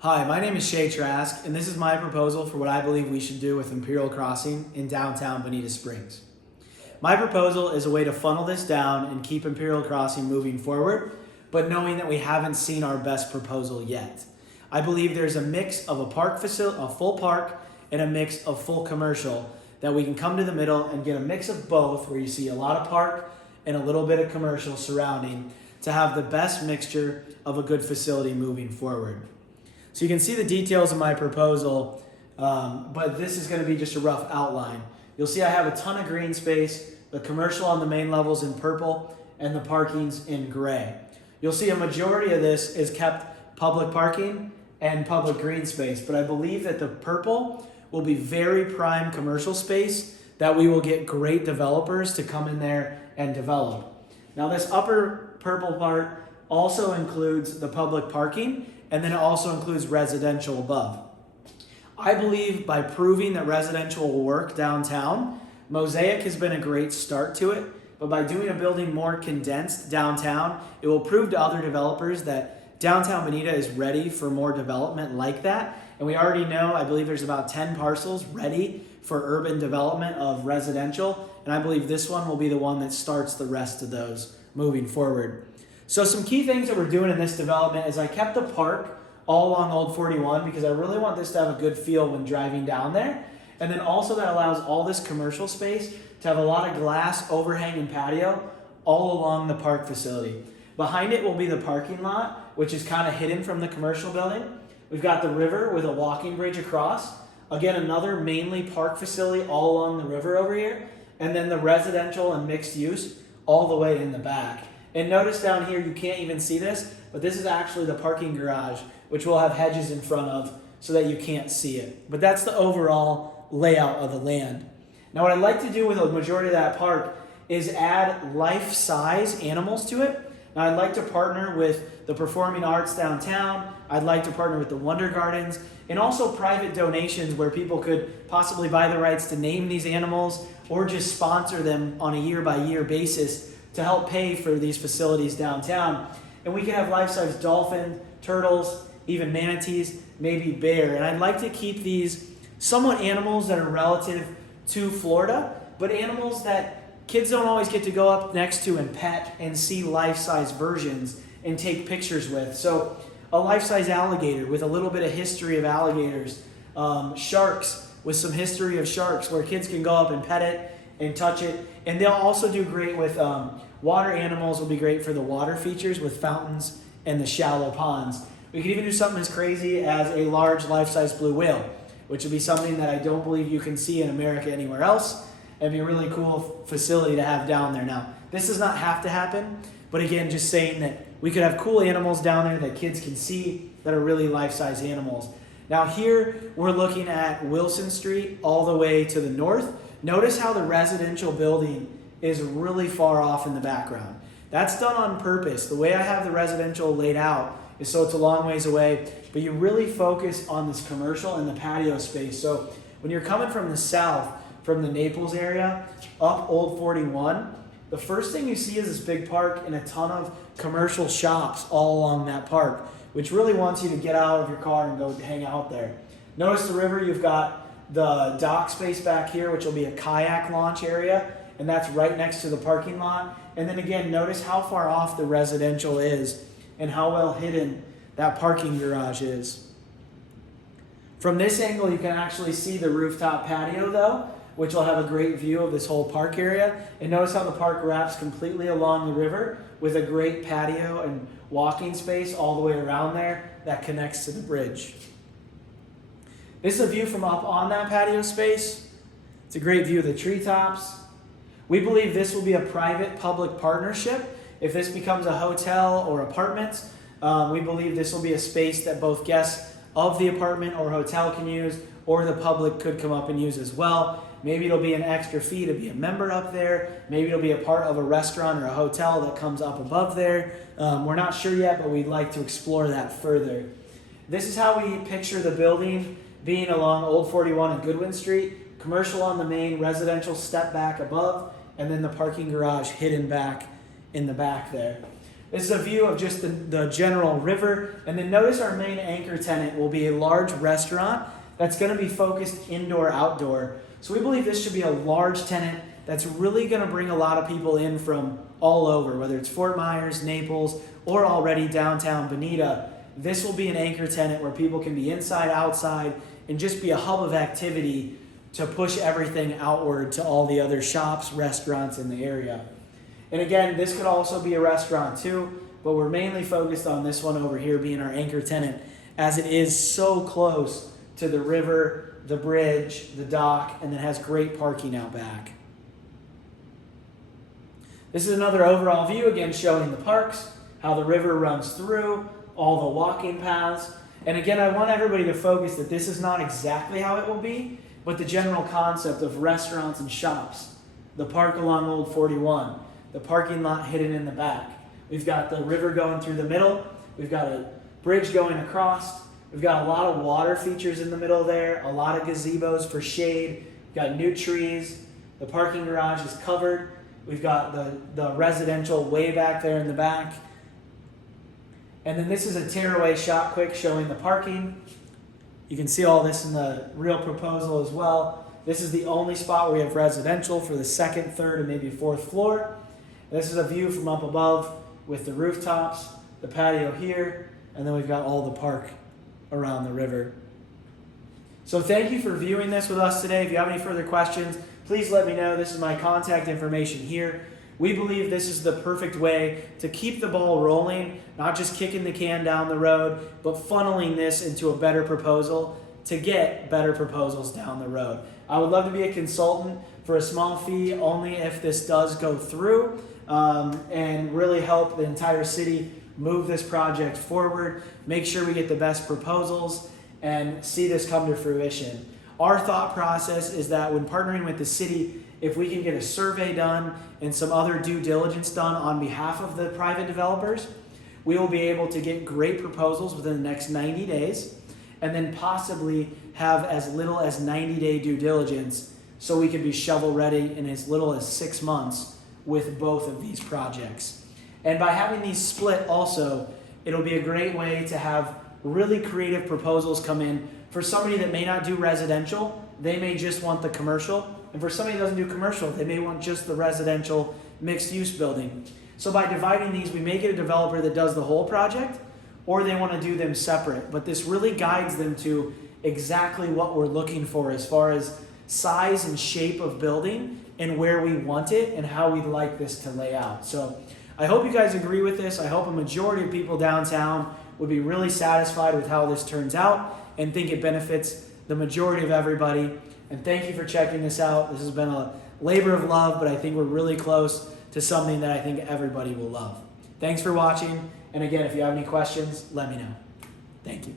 Hi, my name is Shay Trask, and this is my proposal for what I believe we should do with Imperial Crossing in downtown Bonita Springs. My proposal is a way to funnel this down and keep Imperial Crossing moving forward, but knowing that we haven't seen our best proposal yet. I believe there's a mix of a full park, and a mix of full commercial that we can come to the middle and get a mix of both, where you see a lot of park and a little bit of commercial surrounding to have the best mixture of a good facility moving forward. So you can see the details of my proposal, but this is going to be just a rough outline. You'll see I have a ton of green space, the commercial on the main levels in purple, and the parking's in gray. You'll see a majority of this is kept public parking and public green space, but I believe that the purple will be very prime commercial space that we will get great developers to come in there and develop. Now this upper purple part also includes the public parking, and then it also includes residential above. I believe by proving that residential will work downtown, Mosaic has been a great start to it, but by doing a building more condensed downtown, it will prove to other developers that downtown Bonita is ready for more development like that. And we already know, I believe there's about 10 parcels ready for urban development of residential, and I believe this one will be the one that starts the rest of those moving forward. So some key things that we're doing in this development is I kept the park all along Old 41 because I really want this to have a good feel when driving down there. And then also that allows all this commercial space to have a lot of glass overhang and patio all along the park facility. Behind it will be the parking lot, which is kind of hidden from the commercial building. We've got the river with a walking bridge across. Again, another mainly park facility all along the river over here. And then the residential and mixed use all the way in the back. And notice down here, you can't even see this, but this is actually the parking garage, which will have hedges in front of so that you can't see it. But that's the overall layout of the land. Now what I'd like to do with a majority of that park is add life-size animals to it. Now I'd like to partner with the performing arts downtown. I'd like to partner with the Wonder Gardens and also private donations where people could possibly buy the rights to name these animals or just sponsor them on a year-by-year basis to help pay for these facilities downtown. And we can have life-size dolphins, turtles, even manatees, maybe bear. And I'd like to keep these somewhat animals that are relative to Florida, but animals that kids don't always get to go up next to and pet and see life-size versions and take pictures with. So a life-size alligator with a little bit of history of alligators, sharks with some history of sharks where kids can go up and pet it and touch it. And they'll also do great with water animals, will be great for the water features with fountains and the shallow ponds. We could even do something as crazy as a large life-size blue whale, which would be something that I don't believe you can see in America anywhere else. It'd be a really cool facility to have down there. Now, this does not have to happen, but again, just saying that we could have cool animals down there that kids can see that are really life-size animals. Now here, we're looking at Wilson Street all the way to the north. Notice how the residential building is really far off in the background. That's done on purpose. The way I have the residential laid out is so it's a long ways away, but you really focus on this commercial and the patio space. So when you're coming from the south, from the Naples area, up Old 41, the first thing you see is this big park and a ton of commercial shops all along that park, which really wants you to get out of your car and go hang out there. Notice the river, you've got the dock space back here, which will be a kayak launch area, and that's right next to the parking lot. And then again, notice how far off the residential is and how well hidden that parking garage is. From this angle, you can actually see the rooftop patio though, which will have a great view of this whole park area. And notice how the park wraps completely along the river with a great patio and walking space all the way around there that connects to the bridge. This is a view from up on that patio space. It's a great view of the treetops. We believe this will be a private-public partnership. If this becomes a hotel or apartments, we believe this will be a space that both guests of the apartment or hotel can use, or the public could come up and use as well. Maybe it'll be an extra fee to be a member up there. Maybe it'll be a part of a restaurant or a hotel that comes up above there. We're not sure yet, but we'd like to explore that further. This is how we picture the building being along Old 41 and Goodwin Street, commercial on the main, residential step back above, and then the parking garage hidden back in the back there. This is a view of just the general river. And then notice our main anchor tenant will be a large restaurant that's going to be focused indoor-outdoor. So we believe this should be a large tenant that's really going to bring a lot of people in from all over, whether it's Fort Myers, Naples, or already downtown Bonita. This will be an anchor tenant where people can be inside, outside, and just be a hub of activity to push everything outward to all the other shops, restaurants in the area. And again, this could also be a restaurant too, but we're mainly focused on this one over here being our anchor tenant, as it is so close to the river, the bridge, the dock, and it has great parking out back. This is another overall view, again showing the parks, how the river runs through, all the walking paths. And again, I want everybody to focus that this is not exactly how it will be, but the general concept of restaurants and shops, the park along Old 41, the parking lot hidden in the back. We've got the river going through the middle. We've got a bridge going across. We've got a lot of water features in the middle there, a lot of gazebos for shade. We've got new trees. The parking garage is covered. We've got the residential way back there in the back. And then this is a tearaway shot quick showing the parking. You can see all this in the real proposal as well. This is the only spot where we have residential for the second, third, and maybe fourth floor. This is a view from up above with the rooftops, the patio here, and then we've got all the park around the river. So thank you for viewing this with us today. If you have any further questions, please let me know. This is my contact information here. We believe this is the perfect way to keep the ball rolling, not just kicking the can down the road, but funneling this into a better proposal to get better proposals down the road. I would love to be a consultant for a small fee only if this does go through, and really help the entire city move this project forward, make sure we get the best proposals, and see this come to fruition. Our thought process is that when partnering with the city, if we can get a survey done and some other due diligence done on behalf of the private developers, we will be able to get great proposals within the next 90 days, and then possibly have as little as 90-day due diligence so we can be shovel ready in as little as 6 months with both of these projects. And by having these split also, it'll be a great way to have really creative proposals come in. For somebody that may not do residential, they may just want the commercial. And for somebody that doesn't do commercial, they may want just the residential mixed-use building. So by dividing these, we may get a developer that does the whole project, or they want to do them separate. But this really guides them to exactly what we're looking for as far as size and shape of building and where we want it and how we'd like this to lay out. So I hope you guys agree with this. I hope a majority of people downtown would be really satisfied with how this turns out and think it benefits the majority of everybody. And thank you for checking this out. This has been a labor of love, but I think we're really close to something that I think everybody will love. Thanks for watching. And again, if you have any questions, let me know. Thank you.